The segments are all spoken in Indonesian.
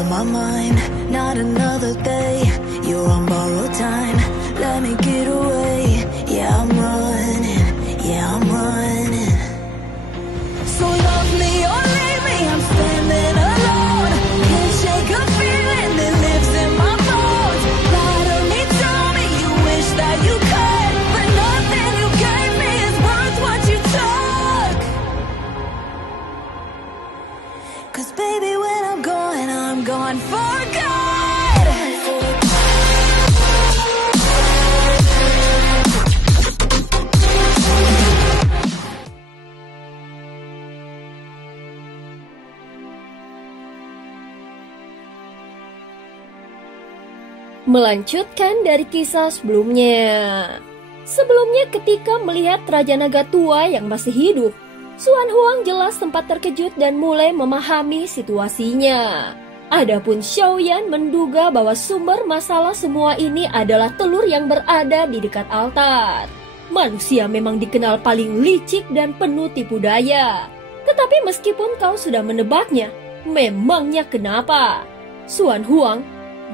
of my mind, not another day. You're on borrowed time, let me get away. Yeah, I'm running, yeah, I'm running. So love me or leave me, I'm standing alone. Can't shake a feeling that lives in my bones. Lie to me, tell me you wish that you could, but nothing you gave me is worth what you took. 'Cause baby, when I'm gone for good. Melanjutkan dari kisah sebelumnya. Sebelumnya ketika melihat Raja Naga Tua yang masih hidup, Xuan Huang jelas sempat terkejut dan mulai memahami situasinya. Adapun Xiaoyan menduga bahwa sumber masalah semua ini adalah telur yang berada di dekat altar. Manusia memang dikenal paling licik dan penuh tipu daya. Tetapi meskipun kau sudah menebaknya, memangnya kenapa? Xuan Huang,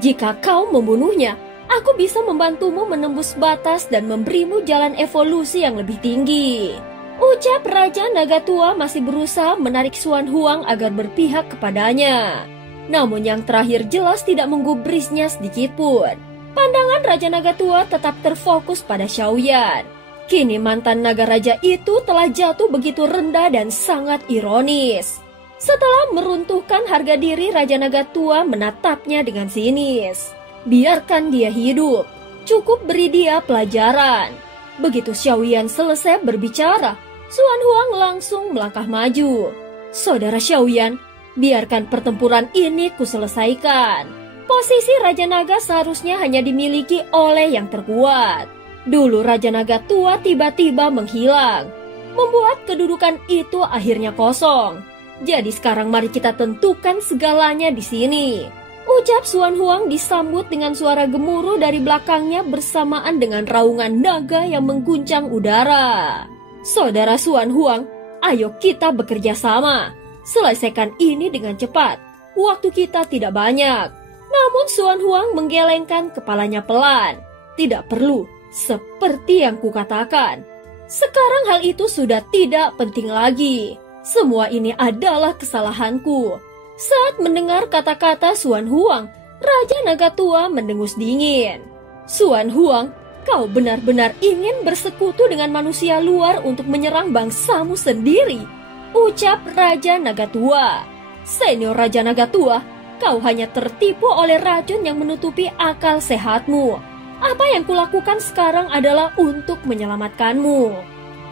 jika kau membunuhnya, aku bisa membantumu menembus batas dan memberimu jalan evolusi yang lebih tinggi. Ucap Raja Naga Tua masih berusaha menarik Xuan Huang agar berpihak kepadanya. Namun yang terakhir jelas tidak menggubrisnya sedikitpun. Pandangan Raja Naga Tua tetap terfokus pada Xiaoyan. Kini mantan naga raja itu telah jatuh begitu rendah dan sangat ironis. Setelah meruntuhkan harga diri, Raja Naga Tua menatapnya dengan sinis. Biarkan dia hidup, cukup beri dia pelajaran. Begitu Xiaoyan selesai berbicara, Xuan Huang langsung melangkah maju. Saudara Xiaoyan, biarkan pertempuran ini kuselesaikan. Posisi Raja Naga seharusnya hanya dimiliki oleh yang terkuat. Dulu Raja Naga Tua tiba-tiba menghilang, membuat kedudukan itu akhirnya kosong. Jadi sekarang mari kita tentukan segalanya di sini. Ucap Xuan Huang disambut dengan suara gemuruh dari belakangnya bersamaan dengan raungan naga yang mengguncang udara. Saudara Xuan Huang, ayo kita bekerja sama. Selesaikan ini dengan cepat. Waktu kita tidak banyak. Namun Xuan Huang menggelengkan kepalanya pelan. Tidak perlu, seperti yang kukatakan. Sekarang hal itu sudah tidak penting lagi. Semua ini adalah kesalahanku. Saat mendengar kata-kata Xuan Huang, Raja Naga Tua mendengus dingin. Xuan Huang, kau benar-benar ingin bersekutu dengan manusia luar untuk menyerang bangsamu sendiri? Ucap Raja Naga Tua. Senior Raja Naga Tua, kau hanya tertipu oleh racun yang menutupi akal sehatmu. Apa yang kulakukan sekarang adalah untuk menyelamatkanmu.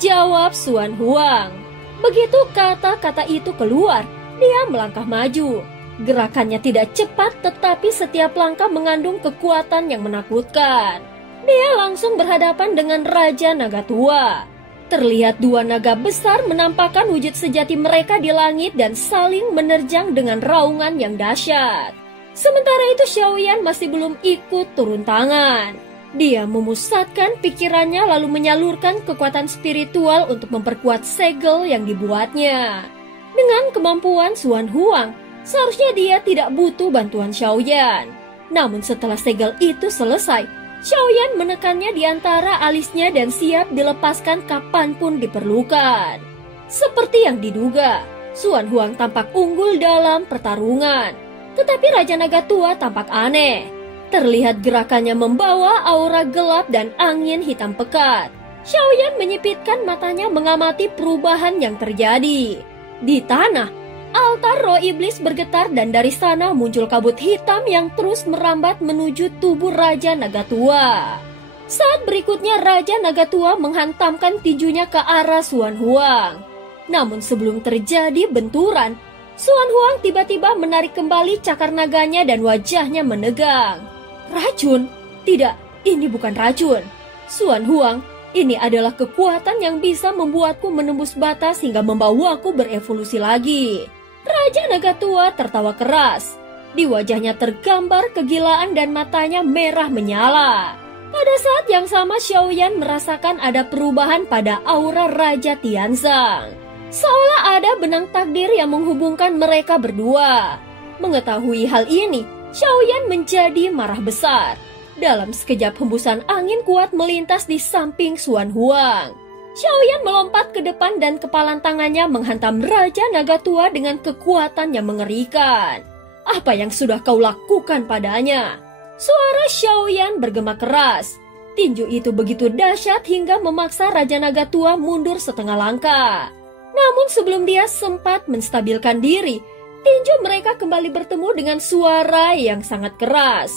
Jawab Xuan Huang. Begitu kata-kata itu keluar, dia melangkah maju. Gerakannya tidak cepat, tetapi setiap langkah mengandung kekuatan yang menakutkan. Dia langsung berhadapan dengan Raja Naga Tua. Terlihat dua naga besar menampakkan wujud sejati mereka di langit dan saling menerjang dengan raungan yang dahsyat. Sementara itu Xiaoyan masih belum ikut turun tangan. Dia memusatkan pikirannya lalu menyalurkan kekuatan spiritual untuk memperkuat segel yang dibuatnya. Dengan kemampuan Xuan Huang, seharusnya dia tidak butuh bantuan Xiaoyan. Namun setelah segel itu selesai, Xiaoyan menekannya di antara alisnya dan siap dilepaskan kapanpun diperlukan. Seperti yang diduga, Xuan Huang tampak unggul dalam pertarungan. Tetapi Raja Naga Tua tampak aneh. Terlihat gerakannya membawa aura gelap dan angin hitam pekat. Xiaoyan menyipitkan matanya mengamati perubahan yang terjadi. Di tanah, altar roh iblis bergetar dan dari sana muncul kabut hitam yang terus merambat menuju tubuh Raja Naga Tua. Saat berikutnya Raja Naga Tua menghantamkan tinjunya ke arah Xuan Huang. Namun sebelum terjadi benturan, Xuan Huang tiba-tiba menarik kembali cakar naganya dan wajahnya menegang. Racun? Tidak, ini bukan racun. Xuan Huang, ini adalah kekuatan yang bisa membuatku menembus batas hingga membawaku berevolusi lagi. Raja Naga Tua tertawa keras. Di wajahnya tergambar kegilaan dan matanya merah menyala. Pada saat yang sama Xiaoyan merasakan ada perubahan pada aura Raja Tianzang. Seolah ada benang takdir yang menghubungkan mereka berdua. Mengetahui hal ini, Xiaoyan menjadi marah besar. Dalam sekejap hembusan angin kuat melintas di samping Xuan Huang. Xiaoyan melompat ke depan dan kepalan tangannya menghantam Raja Naga Tua dengan kekuatan yang mengerikan. Apa yang sudah kau lakukan padanya? Suara Xiaoyan bergema keras. Tinju itu begitu dahsyat hingga memaksa Raja Naga Tua mundur setengah langkah. Namun sebelum dia sempat menstabilkan diri, tinju mereka kembali bertemu dengan suara yang sangat keras.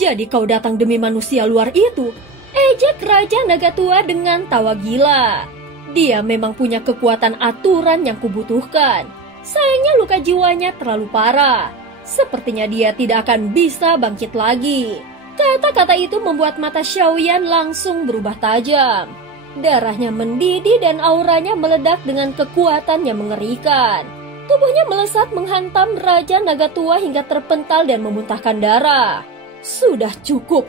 Jadi kau datang demi manusia luar itu? Ejek Raja Naga Tua dengan tawa gila. Dia memang punya kekuatan aturan yang kubutuhkan. Sayangnya luka jiwanya terlalu parah. Sepertinya dia tidak akan bisa bangkit lagi. Kata-kata itu membuat mata Xiaoyan langsung berubah tajam. Darahnya mendidih dan auranya meledak dengan kekuatan yang mengerikan. Tubuhnya melesat menghantam Raja Naga Tua hingga terpental dan memuntahkan darah. Sudah cukup,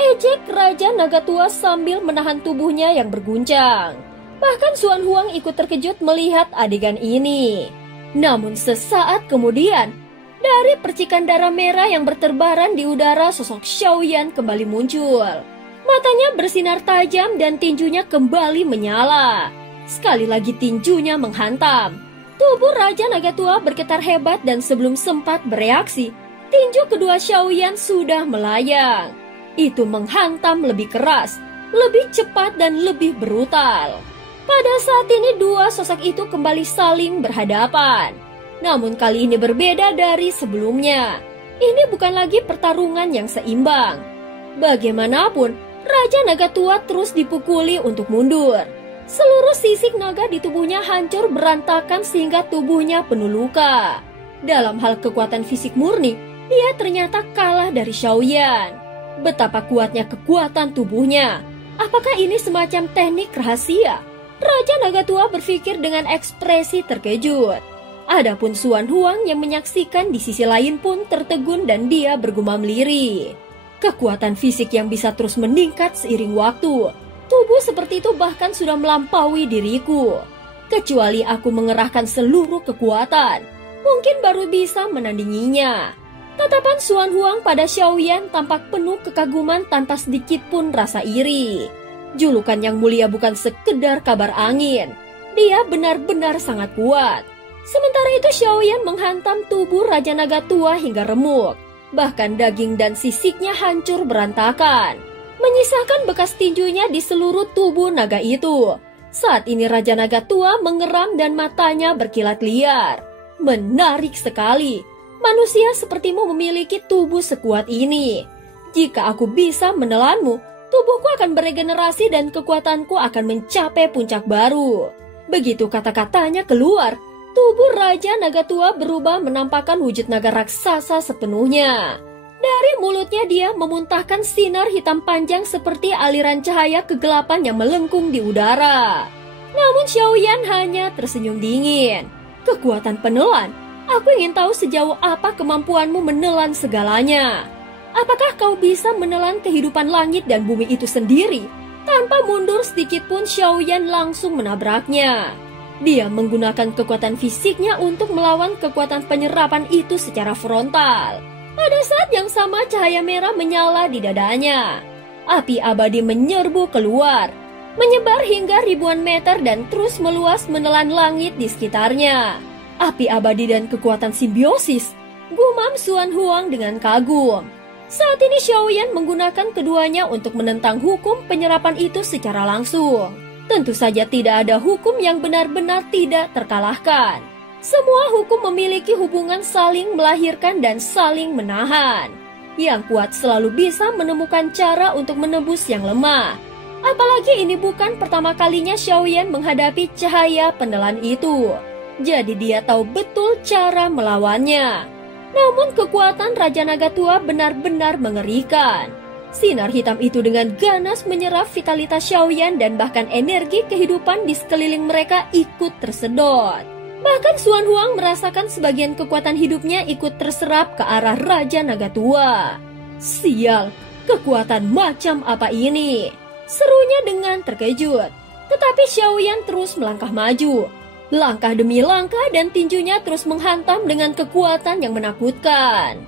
ejek Raja Naga Tua sambil menahan tubuhnya yang berguncang. Bahkan Xuan Huang ikut terkejut melihat adegan ini. Namun sesaat kemudian, dari percikan darah merah yang berterbaran di udara, sosok Xiaoyan kembali muncul. Matanya bersinar tajam dan tinjunya kembali menyala. Sekali lagi tinjunya menghantam. Tubuh Raja Naga Tua bergetar hebat dan sebelum sempat bereaksi, tinju kedua Xiaoyan sudah melayang. Itu menghantam lebih keras, lebih cepat dan lebih brutal. Pada saat ini dua sosok itu kembali saling berhadapan. Namun kali ini berbeda dari sebelumnya. Ini bukan lagi pertarungan yang seimbang. Bagaimanapun, Raja Naga Tua terus dipukuli untuk mundur. Seluruh sisik naga di tubuhnya hancur berantakan sehingga tubuhnya penuh luka. Dalam hal kekuatan fisik murni, dia ternyata kalah dari Xiaoyan. Betapa kuatnya kekuatan tubuhnya. Apakah ini semacam teknik rahasia? Raja Naga Tua berpikir dengan ekspresi terkejut. Adapun Xuan Huang yang menyaksikan di sisi lain pun tertegun dan dia bergumam lirih. Kekuatan fisik yang bisa terus meningkat seiring waktu. Tubuh seperti itu bahkan sudah melampaui diriku. Kecuali aku mengerahkan seluruh kekuatan, mungkin baru bisa menandinginya. Tatapan Xuan Huang pada Xiaoyan tampak penuh kekaguman tanpa sedikit pun rasa iri. Julukan yang mulia bukan sekedar kabar angin. Dia benar-benar sangat kuat. Sementara itu Xiaoyan menghantam tubuh Raja Naga Tua hingga remuk. Bahkan daging dan sisiknya hancur berantakan, menyisakan bekas tinjunya di seluruh tubuh naga itu. Saat ini Raja Naga Tua mengeram dan matanya berkilat liar. Menarik sekali. Manusia sepertimu memiliki tubuh sekuat ini. Jika aku bisa menelanmu, tubuhku akan beregenerasi dan kekuatanku akan mencapai puncak baru. Begitu kata-katanya keluar, tubuh Raja Naga Tua berubah menampakkan wujud naga raksasa sepenuhnya. Dari mulutnya dia memuntahkan sinar hitam panjang seperti aliran cahaya kegelapan yang melengkung di udara. Namun Xiaoyan hanya tersenyum dingin. Kekuatan penelan? Aku ingin tahu sejauh apa kemampuanmu menelan segalanya. Apakah kau bisa menelan kehidupan langit dan bumi itu sendiri? Tanpa mundur sedikit pun Xiaoyan langsung menabraknya. Dia menggunakan kekuatan fisiknya untuk melawan kekuatan penyerapan itu secara frontal. Pada saat yang sama cahaya merah menyala di dadanya. Api abadi menyerbu keluar, menyebar hingga ribuan meter dan terus meluas menelan langit di sekitarnya. Api abadi dan kekuatan simbiosis, gumam Xuan Huang dengan kagum. Saat ini Xiaoyan menggunakan keduanya untuk menentang hukum penyerapan itu secara langsung. Tentu saja tidak ada hukum yang benar-benar tidak terkalahkan. Semua hukum memiliki hubungan saling melahirkan dan saling menahan. Yang kuat selalu bisa menemukan cara untuk menebus yang lemah. Apalagi ini bukan pertama kalinya Xiaoyan menghadapi cahaya penelan itu. Jadi dia tahu betul cara melawannya. Namun kekuatan Raja Naga Tua benar-benar mengerikan. Sinar hitam itu dengan ganas menyerap vitalitas Xiaoyan dan bahkan energi kehidupan di sekeliling mereka ikut tersedot. Bahkan Xuan Huang merasakan sebagian kekuatan hidupnya ikut terserap ke arah Raja Naga Tua. Sial, kekuatan macam apa ini? Serunya dengan terkejut. Tetapi Xiaoyan terus melangkah maju. Langkah demi langkah dan tinjunya terus menghantam dengan kekuatan yang menakutkan.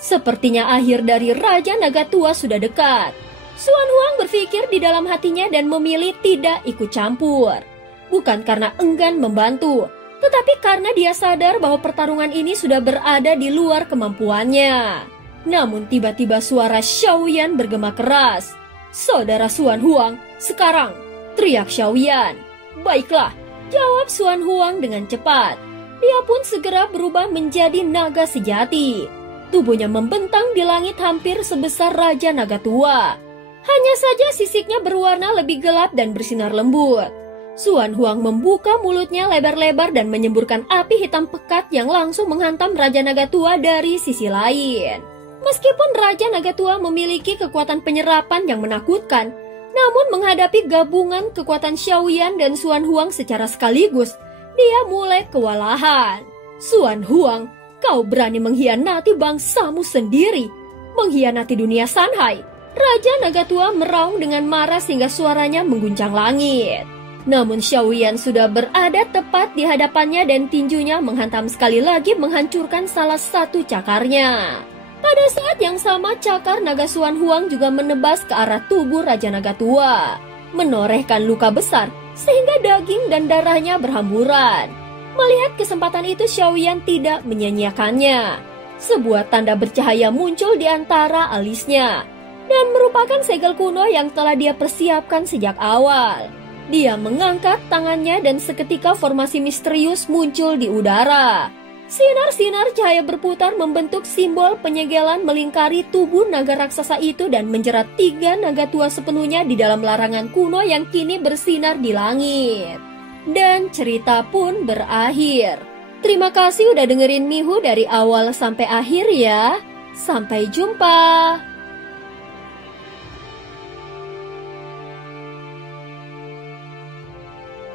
Sepertinya akhir dari Raja Naga Tua sudah dekat. Xuan Huang berpikir di dalam hatinya dan memilih tidak ikut campur. Bukan karena enggan membantu, tetapi karena dia sadar bahwa pertarungan ini sudah berada di luar kemampuannya. Namun tiba-tiba suara Xiaoyan bergema keras. "Saudara Xuan Huang, sekarang!" teriak Xiaoyan. "Baiklah," jawab Xuan Huang dengan cepat. Dia pun segera berubah menjadi naga sejati. Tubuhnya membentang di langit hampir sebesar Raja Naga Tua. Hanya saja sisiknya berwarna lebih gelap dan bersinar lembut. Xuan Huang membuka mulutnya lebar-lebar dan menyemburkan api hitam pekat yang langsung menghantam Raja Naga Tua dari sisi lain. Meskipun Raja Naga Tua memiliki kekuatan penyerapan yang menakutkan, namun menghadapi gabungan kekuatan Xiaoyan dan Xuan Huang secara sekaligus, dia mulai kewalahan. "Xuan Huang, kau berani mengkhianati bangsamu sendiri, mengkhianati dunia Sanhai." Raja Naga Tua meraung dengan marah sehingga suaranya mengguncang langit. Namun Xiaoyan sudah berada tepat di hadapannya dan tinjunya menghantam sekali lagi menghancurkan salah satu cakarnya. Pada saat yang sama, cakar naga Xuan Huang juga menebas ke arah tubuh Raja Naga Tua, menorehkan luka besar sehingga daging dan darahnya berhamburan. Melihat kesempatan itu, Xiaoyan tidak menyia-nyiakannya. Sebuah tanda bercahaya muncul di antara alisnya dan merupakan segel kuno yang telah dia persiapkan sejak awal. Dia mengangkat tangannya dan seketika formasi misterius muncul di udara. Sinar-sinar cahaya berputar membentuk simbol penyegelan melingkari tubuh naga raksasa itu dan menjerat 3 naga tua sepenuhnya di dalam larangan kuno yang kini bersinar di langit. Dan cerita pun berakhir. Terima kasih udah dengerin Mihu dari awal sampai akhir ya. Sampai jumpa.